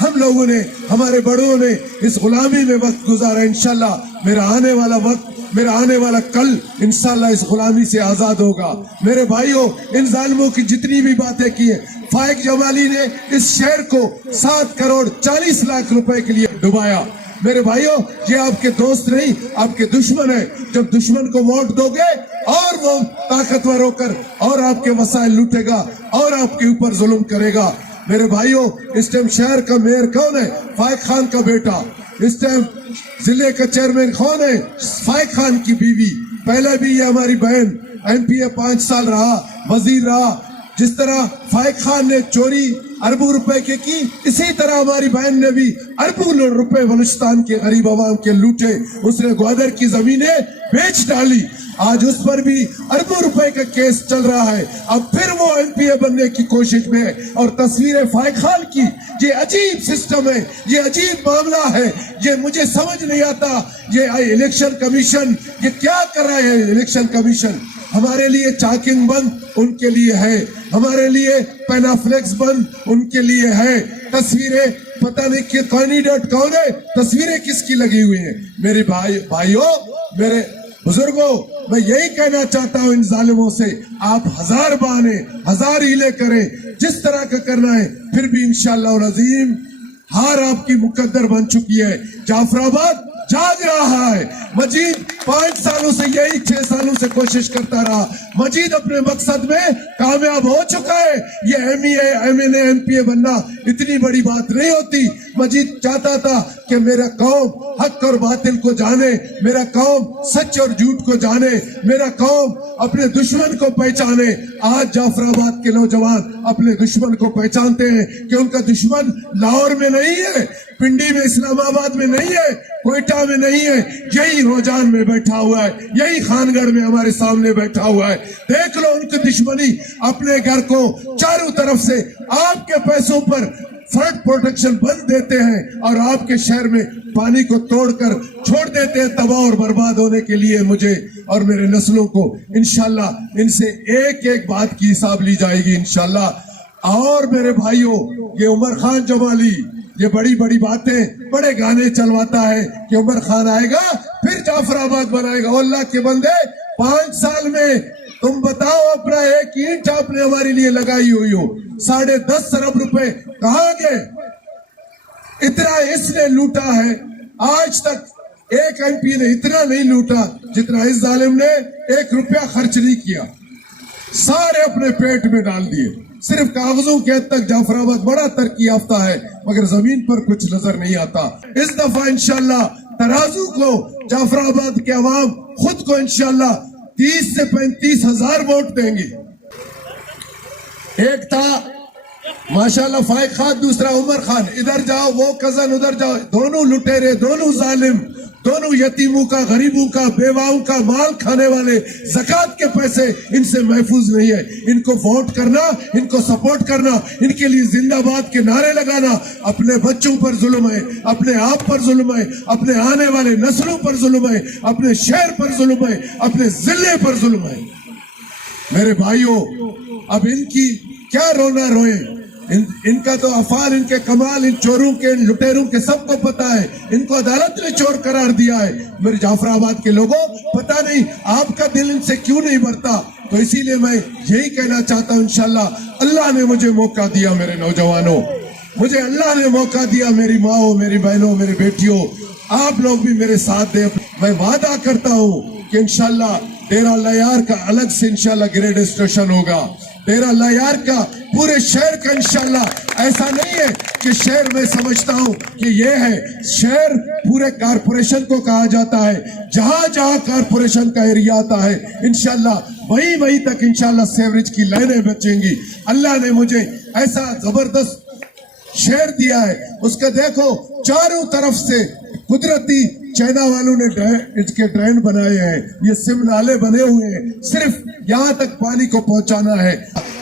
ہم لوگوں نے, ہمارے بڑوں نے اس غلامی میں وقت گزارا. انشاءاللہ میرا آنے والا وقت, میرا آنے والا کل انشاءاللہ اس غلامی سے آزاد ہوگا. میرے بھائیوں, ان ظالموں کی جتنی بھی باتیں کی ہیں, فائق جمالی نے اس شہر کو 7 کروڑ 40 لاکھ روپے کے لیے ڈبایا. میرے بھائیوں, یہ آپ کے دوست نہیں, آپ کے دشمن ہے. جب دشمن کو ووٹ دو گے اور وہ طاقتور ہو کر اور آپ کے وسائل لوٹے گا اور آپ کے اوپر ظلم کرے گا. میرے بھائیوں, اس ٹائم شہر کا میئر کون ہے؟ فائق خان کا بیٹا. اس ٹائم ضلع کا چیئرمین کون ہے؟ فائق خان کی بیوی. پہلے بھی یہ ہماری بہن ایم پی اے 5 سال رہا, وزیر رہا. جس طرح فائق خان نے چوری اربوں روپے کی, اسی طرح ہماری بہن نے بھی اربوں روپے بلوچستان کے غریب عوام کے لوٹے. اس نے گوادر کی زمینیں بیچ ڈالی. آج اس پر بھی اربوں روپے کا کیس چل رہا ہے. اب پھر وہ ایم پی اے بننے کی کوشش میں ہے. اور تصویریں فائق خان کی, یہ عجیب سسٹم ہے, یہ عجیب معاملہ ہے. یہ مجھے سمجھ نہیں آتا, یہ الیکشن کمیشن یہ کیا کر رہا ہے. الیکشن کمیشن ہمارے لیے چاکنگ بند ان کے لیے ہے, ہمارے لیے پینافلیکس بند ان کے لیے ہے. تصویریں پتہ نہیں کہ کینڈیڈیٹ کون ہے, تصویریں کس کی لگی ہوئی ہیں. میرے بھائیوں, میرے بزرگوں, میں یہی کہنا چاہتا ہوں ان ظالموں سے, آپ 1000 بہانے 1000 ہیلے کریں, جس طرح کا کرنا ہے, پھر بھی انشاءاللہ العظیم ہار آپ کی مقدر بن چکی ہے. جعفر آباد جاگ رہا ہے. مجید 5 سالوں سے, یہی 6 سالوں سے کوشش کرتا رہا. مجید اپنے مقصد میں کامیاب ہو چکا ہے. یہ ایم ای اے, ایم این اے, ایم پی اے بننا اتنی بڑی بات نہیں ہوتی. مجید چاہتا تھا کہ میرا قوم حق اور باطل کو جانے, میرا قوم سچ اور جھوٹ کو جانے, میرا قوم اپنے دشمن کو پہچانے. آج جعفر آباد کے نوجوان اپنے دشمن کو پہچانتے ہیں کہ ان کا دشمن لاہور میں نہیں ہے, پنڈی میں, اسلام آباد میں نہیں ہے, کوئٹہ میں نہیں ہے, یہی روجان میں بیٹھا ہوا ہے, یہی خان گڑھ میں ہمارے سامنے بیٹھا ہوا ہے. دیکھ لو ان کی دشمنی. اپنے گھر کو چاروں طرف سے آپ کے پیسوں پر فلڈ پروٹیکشن بند دیتے ہیں اور آپ کے شہر میں پانی کو توڑ کر چھوڑ دیتے ہیں تباہ اور برباد ہونے کے لیے. مجھے اور میرے نسلوں کو انشاءاللہ ان سے ایک ایک بات کی حساب لی جائے گی انشاءاللہ. اور میرے بھائیوں, یہ عمر خان جمالی یہ بڑی بڑی باتیں, بڑے گانے چلواتا ہے کہ عمر خان آئے گا پھر جعفر آباد بنائے گا. اللہ کے بندے, 5 سال میں تم بتاؤ اپنا ایک اینٹ آپ نے ہمارے لیے لگائی ہوئی ہو, 10.5 ارب روپے کہاں گئے؟ اتنا اس نے لوٹا ہے. آج تک ایک ایم پی نے اتنا نہیں لوٹا جتنا اس ظالم نے 1 روپیہ خرچ نہیں کیا. سارے اپنے پیٹ میں ڈال دیے. صرف کاغذوں کے حد تک جعفر آباد بڑا ترقی یافتہ ہے, مگر زمین پر کچھ نظر نہیں آتا. اس دفعہ انشاءاللہ ترازو کو جعفر آباد کے عوام خود کو انشاءاللہ 30 سے 35 ہزار ووٹ دیں گے. ایک تھا ماشاءاللہ فائق خان, دوسرا عمر خان. ادھر جاؤ, وہ کزن ادھر جاؤ, دونوں لٹیرے, دونوں ظالم, دونوں یتیموں کا, غریبوں کا, بیواؤں کا مال کھانے والے. زکوٰۃ کے پیسے ان سے محفوظ نہیں ہے. ان کو ووٹ کرنا, ان کو سپورٹ کرنا, ان کے لیے زندہ باد کے نعرے لگانا اپنے بچوں پر ظلم ہے, اپنے آپ پر ظلم ہے, اپنے آنے والے نسلوں پر ظلم ہے, اپنے شہر پر ظلم ہے, اپنے ضلع پر ظلم ہے. میرے بھائیوں, اب ان کی کیا رونا روئیں. ان کا تو افعال, ان کے کمال, ان چوروں کے, ان لٹیروں کے سب کو پتا ہے. ان کو عدالت نے چور قرار دیا ہے. میرے جعفر آباد کے لوگوں, پتا نہیں آپ کا دل ان سے کیوں نہیں بھرتا. تو اسی لیے میں یہی کہنا چاہتا ہوں, انشاءاللہ اللہ نے مجھے موقع دیا. میرے نوجوانوں, مجھے اللہ نے موقع دیا. میری ماں, میری بہنوں, میری بیٹیوں, آپ لوگ بھی میرے ساتھ دیں. میں وعدہ کرتا ہوں کہ انشاءاللہ ڈیرہ لیار کا الگ سے انشاءاللہ گریڈ اسٹیشن ہوگا. ڈیرہ لیار کا پورے شہر کا انشاءاللہ ایسا نہیں ہے کہ شہر میں سمجھتا ہوں کہ یہ ہے. شہر پورے کارپوریشن کو کہا جاتا ہے. جہاں جہاں کارپوریشن کا ایریا آتا ہے انشاءاللہ وہی تک انشاءاللہ سیوریج کی لائنیں بچیں گی. اللہ نے مجھے ایسا زبردست شہر دیا ہے. اس کا دیکھو چاروں طرف سے قدرتی چائنا والوں نے اس کے ڈرین بنائے ہیں, یہ سم نالے بنے ہوئے ہیں, صرف یہاں تک پانی کو پہنچانا ہے.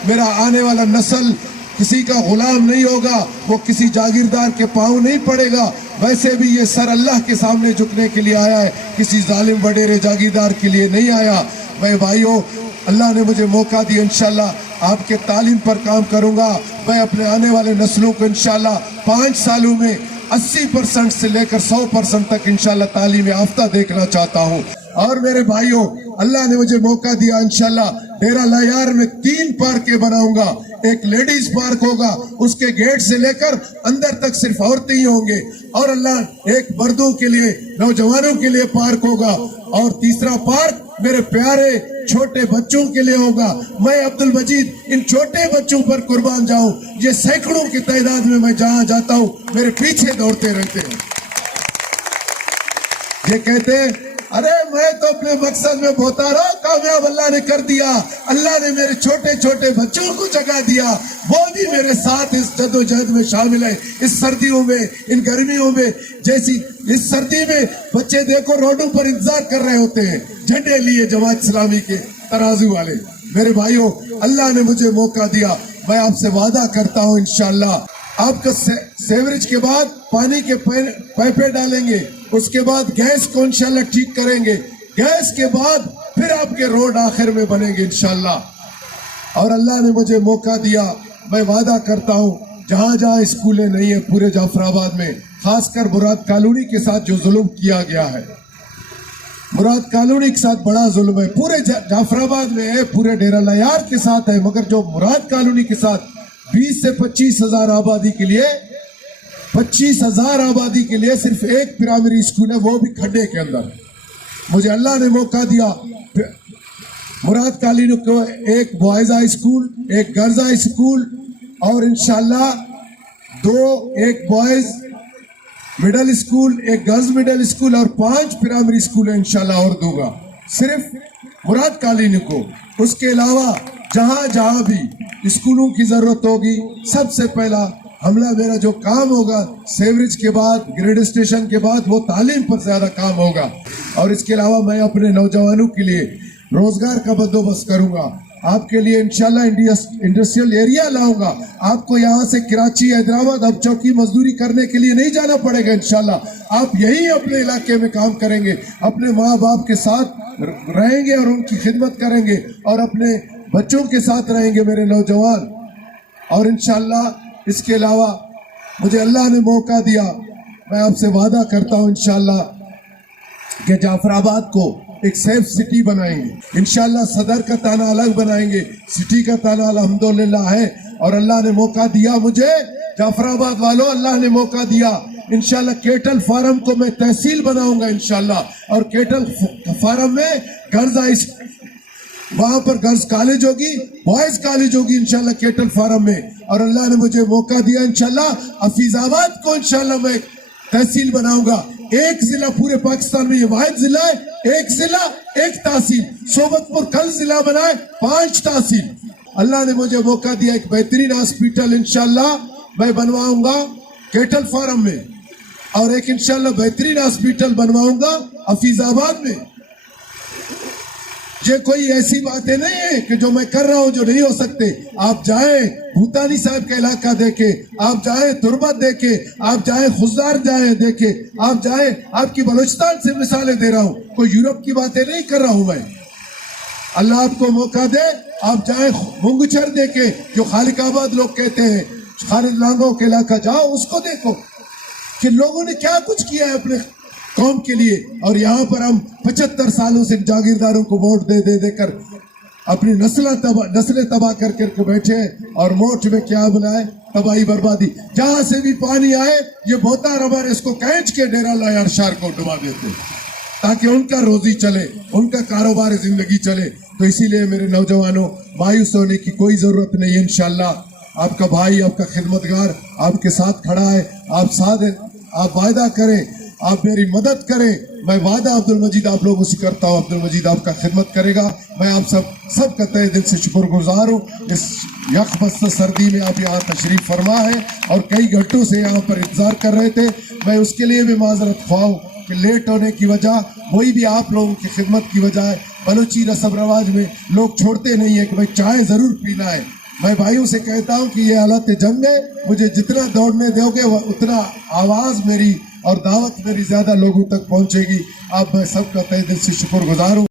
میرا آنے والا نسل کسی کا غلام نہیں ہوگا, وہ کسی جاگیردار کے پاؤں نہیں پڑے گا. ویسے بھی یہ سر اللہ کے سامنے جھکنے کے لیے آیا ہے, کسی ظالم وڈیرے جاگیردار کے لیے نہیں آیا. میں بھائیوں, اللہ نے مجھے موقع دیا, انشاءاللہ آپ کے تعلیم پر کام کروں گا. میں اپنے آنے والے نسلوں کو انشاءاللہ 5 سالوں میں 80% سے لے کر 100% تک انشاءاللہ تعلیم یافتہ دیکھنا چاہتا ہوں. اور میرے بھائیوں, اللہ نے مجھے موقع دیا, انشاءاللہ ڈیرہ لایار میں 3 پارکیں بناؤں گا. ایک لیڈیز پارک ہوگا, اس کے گیٹ سے لے کر اندر تک صرف عورتیں ہی ہوں گے. اور اللہ ایک مردوں کے لیے, نوجوانوں کے لیے پارک ہوگا. اور تیسرا پارک میرے پیارے چھوٹے بچوں کے لیے ہوگا. میں عبد المجید ان چھوٹے بچوں پر قربان جاؤں. یہ سینکڑوں کی تعداد میں جہاں جاتا ہوں میرے پیچھے دوڑتے رہتے ہیں. یہ کہتے ہیں ارے میں تو اپنے مقصد میں بہتا رہا, کامیاب اللہ نے کر دیا. اللہ نے میرے چھوٹے چھوٹے بچوں کو جگہ دیا, وہ بھی میرے ساتھ اس جدوجہد میں شامل ہے. اس سردیوں میں, ان گرمیوں میں, جیسی اس سردی میں بچے دیکھو روڈوں پر انتظار کر رہے ہوتے ہیں جھنڈے لیے جماعت اسلامی کے ترازو والے. میرے بھائیوں, اللہ نے مجھے موقع دیا. میں آپ سے وعدہ کرتا ہوں انشاءاللہ آپ کا سیوریج کے بعد پانی کے پائپیں ڈالیں گے, اس کے بعد گیس کو انشاءاللہ ٹھیک کریں گے, گیس کے بعد پھر آپ کے روڈ آخر میں بنیں گے انشاءاللہ. اور اللہ نے مجھے موقع دیا, میں وعدہ کرتا ہوں جہاں جہاں اسکولیں نہیں ہیں پورے جعفر آباد میں, خاص کر مراد کالونی کے ساتھ جو ظلم کیا گیا ہے, مراد کالونی کے ساتھ بڑا ظلم ہے. پورے جعفر آباد میں ہے, پورے ڈیرہ لایار کے ساتھ ہے, مگر جو مراد کالونی کے ساتھ 20 سے 25 ہزار آبادی کے لیے 25,000 آبادی کے لیے صرف ایک پرائمری اسکول ہے, وہ بھی کھڈے کے اندر. مجھے اللہ نے موقع دیا مراد کالونی کو ایک بوائز ہائی اسکول, ایک گرلز ہائی اسکول, اور انشاءاللہ 2 ایک بوائز مڈل اسکول, ایک گرلز مڈل اسکول اور 5 پرائمری اسکول انشاءاللہ اور دوں گا صرف مراد کالونی کو. اس کے علاوہ جہاں جہاں بھی اسکولوں کی ضرورت ہوگی, سب سے پہلا حملہ میرا جو کام ہوگا سیوریج کے بعد, گریڈ اسٹیشن کے بعد, وہ تعلیم پر زیادہ کام ہوگا. اور اس کے علاوہ میں اپنے نوجوانوں کے لیے روزگار کا بندوبست کروں گا. آپ کے لیے انشاءاللہ انڈسٹریل ایریا لاؤں گا. آپ کو یہاں سے کراچی, حیدرآباد اب چوکی مزدوری کرنے کے لیے نہیں جانا پڑے گا انشاءاللہ. آپ یہی اپنے علاقے میں کام کریں گے, اپنے ماں باپ کے ساتھ رہیں گے اور ان کی خدمت کریں گے, اور اپنے بچوں کے ساتھ رہیں گے میرے نوجوان. اور انشاءاللہ اس کے علاوہ مجھے اللہ نے موقع دیا, میں آپ سے وعدہ کرتا ہوں انشاءاللہ کہ جعفر آباد کو ایک سیف سٹی بنائیں گے انشاءاللہ. صدر کا تانا الگ بنائیں گے, سٹی کا تانا الحمدللہ ہے. اور اللہ نے موقع دیا مجھے, جعفر آباد والوں اللہ نے موقع دیا انشاءاللہ. کیٹل فارم کو میں تحصیل بناؤں گا انشاءاللہ, اور کیٹل فارم میں گرلز وہاں پر گرلز کالج ہوگی, بوائز کالج ہوگی انشاءاللہ کیٹل فارم میں. اور اللہ نے مجھے موقع دیا انشاءاللہ حفیظ آباد کو انشاءاللہ میں تحصیل بناؤں گا. ایک ضلع پورے پاکستان میں, یہ واحد ضلع ہے, ایک ضلع ایک تحصیل. صوبت پور کل ضلع بنائے 5 تحصیل. اللہ نے مجھے موقع دیا ایک بہترین ہاسپٹل انشاءاللہ میں بنواؤں گا کیٹل فارم میں, اور ایک انشاءاللہ بہترین ہاسپٹل بنواؤں گا حفیظ آباد میں. یہ کوئی ایسی باتیں نہیں ہیں کہ جو میں کر رہا ہوں جو نہیں ہو سکتے. آپ جائیں بھوتانی صاحب کا علاقہ دیکھیں, آپ جائیں تربت دیکھیں, آپ جائیں خزدار جائیں دیکھیں, آپ جائیں, آپ کی بلوچستان سے مثالیں دے رہا ہوں, کوئی یورپ کی باتیں نہیں کر رہا ہوں میں. اللہ آپ کو موقع دے, آپ جائیں منگچر دیکھیں جو خالق آباد لوگ کہتے ہیں, خالد لانگوں کے علاقہ جاؤ, اس کو دیکھو کہ لوگوں نے کیا کچھ کیا ہے اپنے قوم کے لیے. اور یہاں پر ہم 75 سالوں سے جاگیرداروں کو ووٹ دے کر اپنی نسلیں تباہ کر کے بیٹھے ہیں, اور موٹ میں کیا بنائے, تباہی بربادی. جہاں سے بھی پانی آئے یہ بہتا ربر اس کو کھینچ کے ڈیرہ لایار شہر کو ڈبا دیتے تاکہ ان کا روزی چلے, ان کا کاروبار زندگی چلے. تو اسی لیے میرے نوجوانوں مایوس ہونے کی کوئی ضرورت نہیں ہے انشاءاللہ. آپ کا بھائی, آپ کا خدمتگار آپ کے ساتھ کھڑا ہے. آپ وعدہ کریں, آپ میری مدد کریں. میں وعدہ عبد المجید آپ لوگوں سے کرتا ہوں, عبد المجید آپ کا خدمت کرے گا. میں آپ سب کا تہ دل سے شکر گزار ہوں. اس یکبست سردی میں آپ یہاں تشریف فرما ہے اور کئی گھنٹوں سے یہاں پر انتظار کر رہے تھے. میں اس کے لیے بھی معذرت خواہ ہوں کہ لیٹ ہونے کی وجہ وہی بھی آپ لوگوں کی خدمت کی وجہ ہے. بلوچی رسم رواج میں لوگ چھوڑتے نہیں ہیں کہ بھائی چائے ضرور پینا ہے. میں بھائیوں سے کہتا ہوں کہ یہ حالت جنگ ہے, مجھے جتنا دوڑنے دو گے اتنا آواز میری اور دعوت میری زیادہ لوگوں تک پہنچے گی. آپ میں سب کا تہ دل سے شکر گزار ہوں.